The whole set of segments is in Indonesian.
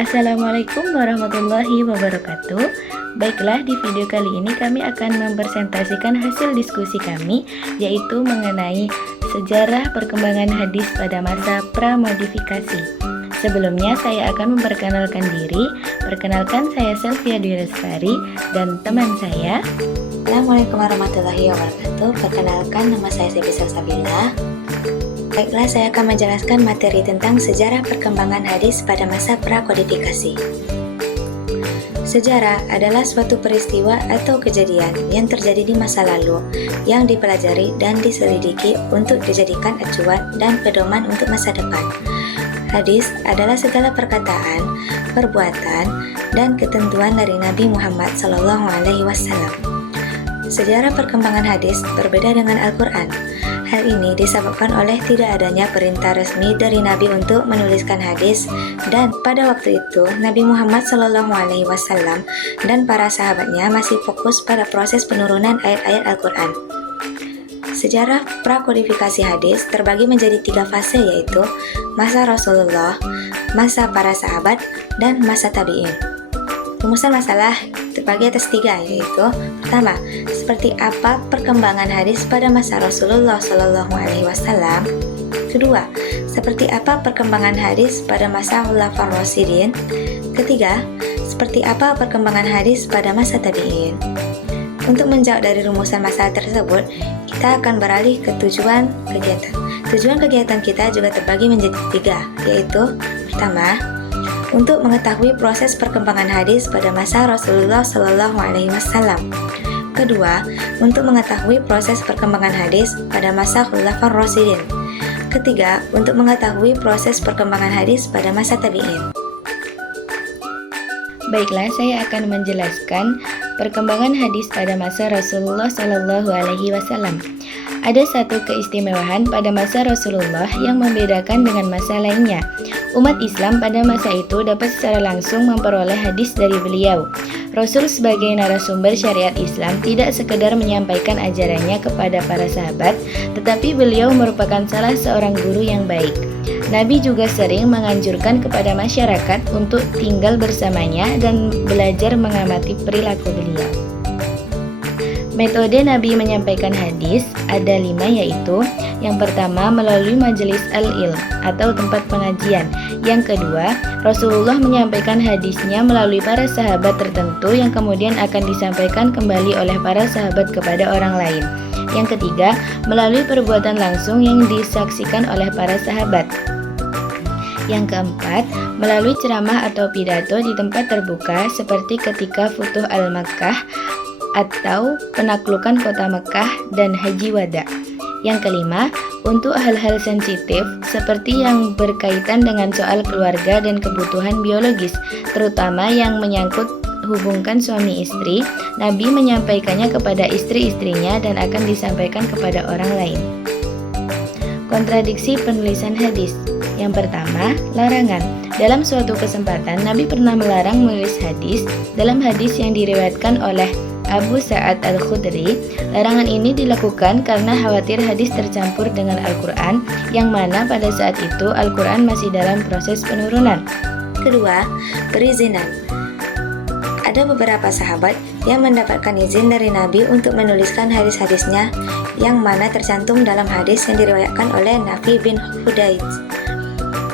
Assalamualaikum warahmatullahi wabarakatuh. Baiklah, di video kali ini kami akan mempresentasikan hasil diskusi kami, yaitu mengenai sejarah perkembangan hadis pada masa pramodifikasi. Sebelumnya saya akan memperkenalkan diri. Perkenalkan, saya Selvia Dwi Lestari dan teman saya. Assalamualaikum warahmatullahi wabarakatuh. Perkenalkan, nama saya Sebi Salsabila. Baiklah, saya akan menjelaskan materi tentang sejarah perkembangan hadis pada masa prakodifikasi. Sejarah adalah suatu peristiwa atau kejadian yang terjadi di masa lalu yang dipelajari dan diselidiki untuk dijadikan acuan dan pedoman untuk masa depan. Hadis adalah segala perkataan, perbuatan, dan ketentuan dari Nabi Muhammad SAW. Sejarah perkembangan hadis berbeda dengan Al-Quran. Hal ini disebabkan oleh tidak adanya perintah resmi dari Nabi untuk menuliskan hadis, dan pada waktu itu Nabi Muhammad SAW dan para sahabatnya masih fokus pada proses penurunan ayat-ayat Al-Quran. Sejarah prakodifikasi hadis terbagi menjadi 3 fase, yaitu masa Rasulullah, masa para sahabat, dan masa tabi'in. Rumusan masalah terbagi atas 3, yaitu pertama, seperti apa perkembangan hadis pada masa Rasulullah SAW. Kedua, seperti apa perkembangan hadis pada masa Khulafaur Rasyidin. Ketiga, seperti apa perkembangan hadis pada masa tabi'in. Untuk menjawab dari rumusan masalah tersebut, kita akan beralih ke tujuan kegiatan. Tujuan kegiatan kita juga terbagi menjadi 3, yaitu pertama, untuk mengetahui proses perkembangan hadis pada masa Rasulullah SAW. Kedua, untuk mengetahui proses perkembangan hadis pada masa Khulafaur Rasyidin. Ketiga, untuk mengetahui proses perkembangan hadis pada masa tabi'in. Baiklah, saya akan menjelaskan perkembangan hadis pada masa Rasulullah SAW. Ada satu keistimewaan pada masa Rasulullah yang membedakan dengan masa lainnya. Umat Islam pada masa itu dapat secara langsung memperoleh hadis dari beliau. Rasul sebagai narasumber syariat Islam tidak sekedar menyampaikan ajarannya kepada para sahabat, tetapi beliau merupakan salah seorang guru yang baik. Nabi juga sering menganjurkan kepada masyarakat untuk tinggal bersamanya dan belajar mengamati perilaku beliau. Metode Nabi menyampaikan hadis ada 5, yaitu yang pertama melalui majelis al-ilm atau tempat pengajian. Yang kedua, Rasulullah menyampaikan hadisnya melalui para sahabat tertentu yang kemudian akan disampaikan kembali oleh para sahabat kepada orang lain. Yang ketiga, melalui perbuatan langsung yang disaksikan oleh para sahabat. Yang keempat, melalui ceramah atau pidato di tempat terbuka seperti ketika Futuh al-Makkah atau penaklukan kota Mekah dan Haji Wada. Yang kelima, untuk hal-hal sensitif seperti yang berkaitan dengan soal keluarga dan kebutuhan biologis, terutama yang menyangkut hubungkan suami istri, Nabi menyampaikannya kepada istri-istrinya dan akan disampaikan kepada orang lain. Kontradiksi penulisan hadis. Yang pertama, larangan. Dalam suatu kesempatan, Nabi pernah melarang menulis hadis. Dalam hadis yang diriwayatkan oleh Abu Sa'ad Al-Khudri, larangan ini dilakukan karena khawatir hadis tercampur dengan Al-Quran, yang mana pada saat itu Al-Quran masih dalam proses penurunan. Kedua, perizinan. Ada beberapa sahabat yang mendapatkan izin dari Nabi untuk menuliskan hadis-hadisnya, yang mana tercantum dalam hadis yang diriwayatkan oleh Nafi bin Hudaid.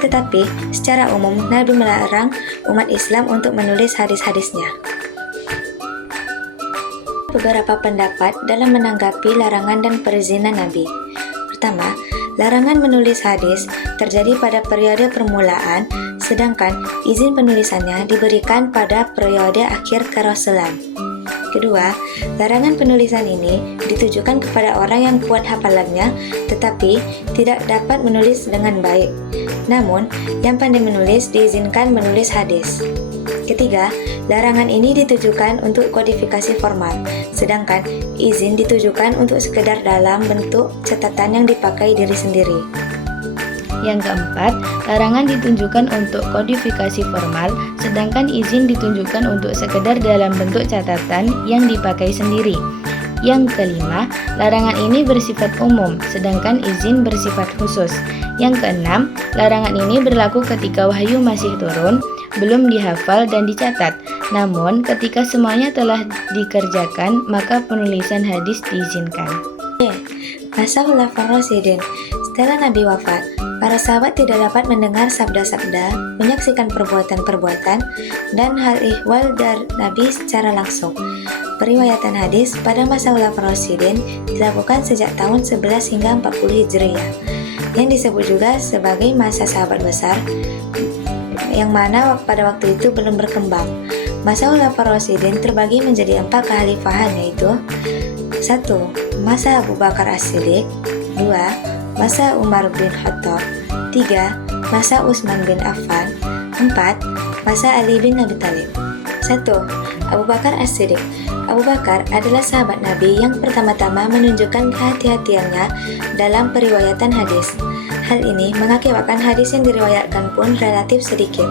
Tetapi, secara umum Nabi melarang umat Islam untuk menulis hadis-hadisnya. Beberapa pendapat dalam menanggapi larangan dan perizinan Nabi. Pertama, larangan menulis hadis terjadi pada periode permulaan, sedangkan izin penulisannya diberikan pada periode akhir kerasulan. Kedua, larangan penulisan ini ditujukan kepada orang yang kuat hafalannya tetapi tidak dapat menulis dengan baik. Namun, yang pandai menulis diizinkan menulis hadis. Ketiga, larangan ini ditujukan untuk kodifikasi formal, sedangkan izin ditujukan untuk sekedar dalam bentuk catatan yang dipakai diri sendiri. Yang keempat, larangan ditunjukkan untuk kodifikasi formal, sedangkan izin ditunjukkan untuk sekedar dalam bentuk catatan yang dipakai sendiri. Yang kelima, larangan ini bersifat umum, sedangkan izin bersifat khusus. Yang keenam, larangan ini berlaku ketika wahyu masih turun, belum dihafal dan dicatat. Namun, ketika semuanya telah dikerjakan, maka penulisan hadis diizinkan. Masa Khulafaur Rasyidin. Setelah Nabi wafat, para sahabat tidak dapat mendengar sabda-sabda, menyaksikan perbuatan-perbuatan, dan hal ihwal dari Nabi secara langsung. Periwayatan hadis pada masa Khulafaur Rasyidin dilakukan sejak tahun 11 hingga 40 Hijriah, yang disebut juga sebagai masa sahabat besar, yang mana pada waktu itu belum berkembang. Masa Khulafaur Rasyidin terbagi menjadi 4 kekhalifahan, yaitu 1. Masa Abu Bakar As-Siddiq, 2. Masa Umar bin Khattab, 3. Masa Utsman bin Affan, 4. Masa Ali bin Abi Thalib. 1. Abu Bakar As-Siddiq. Abu Bakar adalah sahabat Nabi yang pertama-tama menunjukkan kehati-hatiannya dalam periwayatan hadis. Hal ini mengakibatkan hadis yang diriwayatkan pun relatif sedikit.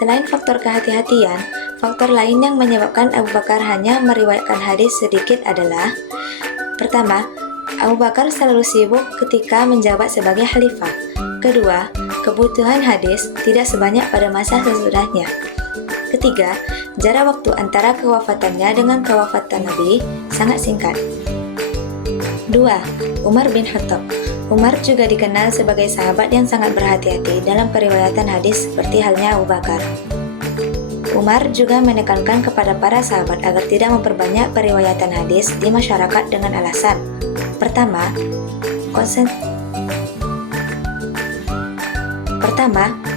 Selain faktor kehati-hatian, faktor lain yang menyebabkan Abu Bakar hanya meriwayatkan hadis sedikit adalah: pertama, Abu Bakar selalu sibuk ketika menjabat sebagai khalifah. Kedua, kebutuhan hadis tidak sebanyak pada masa sesudahnya. Ketiga, jarak waktu antara kewafatannya dengan kewafatan Nabi sangat singkat. 2. Umar bin Khattab. Umar juga dikenal sebagai sahabat yang sangat berhati-hati dalam periwayatan hadis seperti halnya Abu Bakar. Umar juga menekankan kepada para sahabat agar tidak memperbanyak periwayatan hadis di masyarakat dengan alasan: pertama,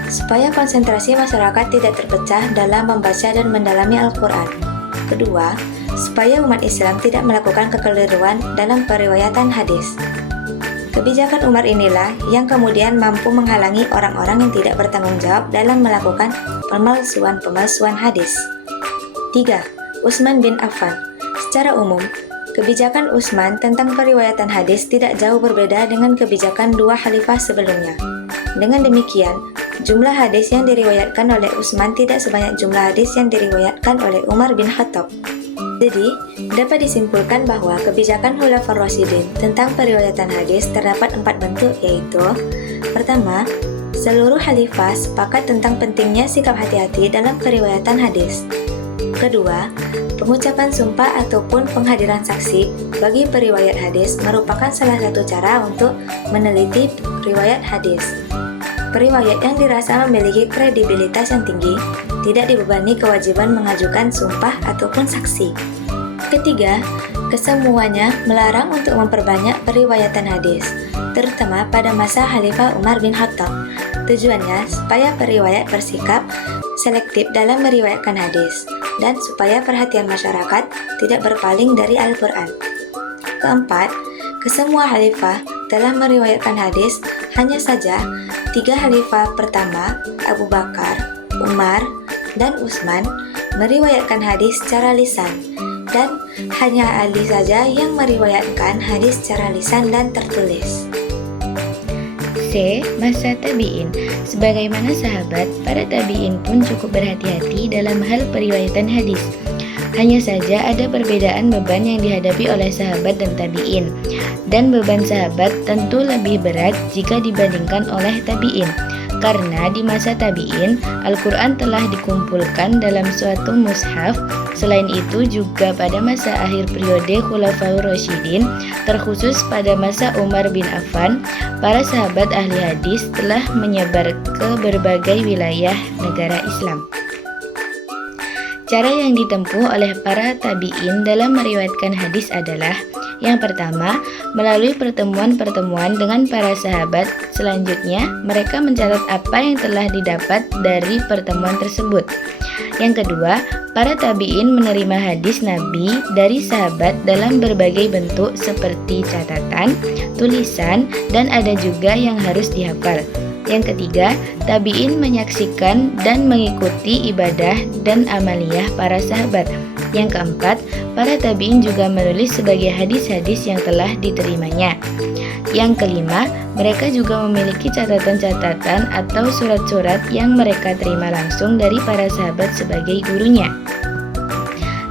supaya konsentrasi masyarakat tidak terpecah dalam membaca dan mendalami Al-Quran. Kedua, supaya umat Islam tidak melakukan kekeliruan dalam periwayatan hadis. Kebijakan Umar inilah yang kemudian mampu menghalangi orang-orang yang tidak bertanggung jawab dalam melakukan pemalsuan hadis. 3. Utsman bin Affan. Secara umum, kebijakan Utsman tentang periwayatan hadis tidak jauh berbeda dengan kebijakan dua khalifah sebelumnya. Dengan demikian, jumlah hadis yang diriwayatkan oleh Utsman tidak sebanyak jumlah hadis yang diriwayatkan oleh Umar bin Khattab. Jadi, dapat disimpulkan bahwa kebijakan Khulafaur Rasyidin tentang periwayatan hadis terdapat 4 bentuk, yaitu: pertama, seluruh khalifah sepakat tentang pentingnya sikap hati-hati dalam periwayatan hadis. Kedua, pengucapan sumpah ataupun penghadiran saksi bagi periwayat hadis merupakan salah satu cara untuk meneliti riwayat hadis. Periwayat yang dirasa memiliki kredibilitas yang tinggi tidak dibebani kewajiban mengajukan sumpah ataupun saksi. Ketiga, kesemuanya melarang untuk memperbanyak periwayatan hadis, terutama pada masa Khalifah Umar bin Khattab. Tujuannya supaya periwayat bersikap selektif dalam meriwayatkan hadis, dan supaya perhatian masyarakat tidak berpaling dari Al-Quran. Keempat, kesemua khalifah telah meriwayatkan hadis, hanya saja 3 khalifah pertama, Abu Bakar, Umar, dan Utsman, meriwayatkan hadis secara lisan, dan hanya Ali saja yang meriwayatkan hadis secara lisan dan tertulis. C. Masa tabi'in. Sebagaimana sahabat, para tabi'in pun cukup berhati-hati dalam hal periwayatan hadis. Hanya saja ada perbedaan beban yang dihadapi oleh sahabat dan tabi'in. Dan beban sahabat tentu lebih berat jika dibandingkan oleh tabi'in. Karena di masa tabi'in, Al-Quran telah dikumpulkan dalam suatu mushaf. Selain itu juga pada masa akhir periode Khulafaur Rasyidin, terkhusus pada masa Umar bin Affan, para sahabat ahli hadis telah menyebar ke berbagai wilayah negara Islam. Cara yang ditempuh oleh para tabi'in dalam meriwayatkan hadis adalah: yang pertama, melalui pertemuan-pertemuan dengan para sahabat. Selanjutnya, mereka mencatat apa yang telah didapat dari pertemuan tersebut. Yang kedua, para tabi'in menerima hadis Nabi dari sahabat dalam berbagai bentuk seperti catatan, tulisan, dan ada juga yang harus dihafal. Yang ketiga, tabi'in menyaksikan dan mengikuti ibadah dan amaliyah para sahabat. Yang keempat, para tabi'in juga menulis sebagai hadis-hadis yang telah diterimanya. Yang kelima, mereka juga memiliki catatan-catatan atau surat-surat yang mereka terima langsung dari para sahabat sebagai gurunya.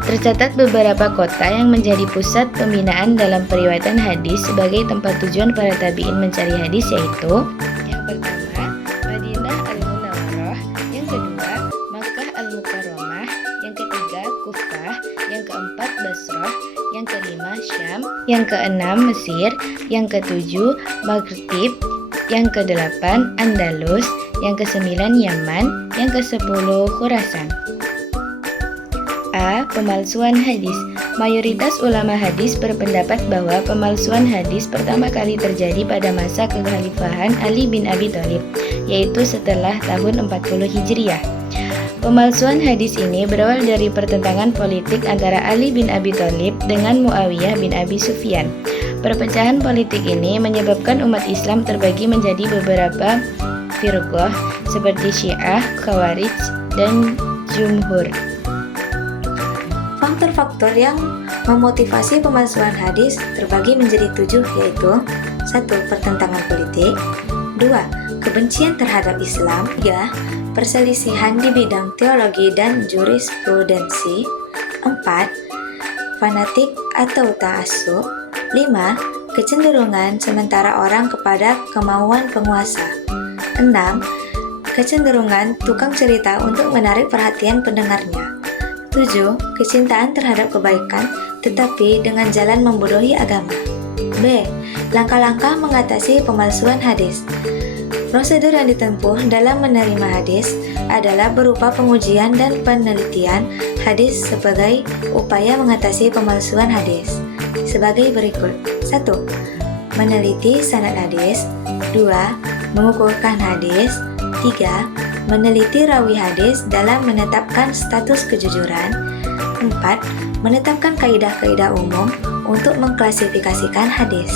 Tercatat beberapa kota yang menjadi pusat pembinaan dalam periwayatan hadis sebagai tempat tujuan para tabi'in mencari hadis, yaitu: yang pertama, Madinah Al-Munawwarah, yang kedua, Yang keenam Mesir, yang ketujuh Maghrib, yang kedelapan Andalus, yang kesembilan Yaman, yang kesepuluh Khurasan. A. Pemalsuan hadis. Mayoritas ulama hadis berpendapat bahwa pemalsuan hadis pertama kali terjadi pada masa kekhalifahan Ali bin Abi Thalib, yaitu setelah tahun 40 Hijriah. Pemalsuan hadis ini berawal dari pertentangan politik antara Ali bin Abi Thalib dengan Muawiyah bin Abi Sufyan. Perpecahan politik ini menyebabkan umat Islam terbagi menjadi beberapa firqah seperti Syiah, Khawarij, dan Jumhur. Faktor-faktor yang memotivasi pemalsuan hadis terbagi menjadi 7, yaitu 1. Pertentangan politik, 2. Kebencian terhadap Islam, 3. Perselisihan di bidang teologi dan jurisprudensi, 4. Fanatik atau ta'assub, 5. Kecenderungan sementara orang kepada kemauan penguasa, 6. Kecenderungan tukang cerita untuk menarik perhatian pendengarnya, 7. Kecintaan terhadap kebaikan tetapi dengan jalan membodohi agama. B. Langkah-langkah mengatasi pemalsuan hadis. Prosedur yang ditempuh dalam menerima hadis adalah berupa pengujian dan penelitian hadis sebagai upaya mengatasi pemalsuan hadis. Sebagai berikut: 1. Meneliti sanad hadis, 2. Mengukuhkan hadis, 3. Meneliti rawi hadis dalam menetapkan status kejujuran, 4. Menetapkan kaidah-kaidah umum untuk mengklasifikasikan hadis.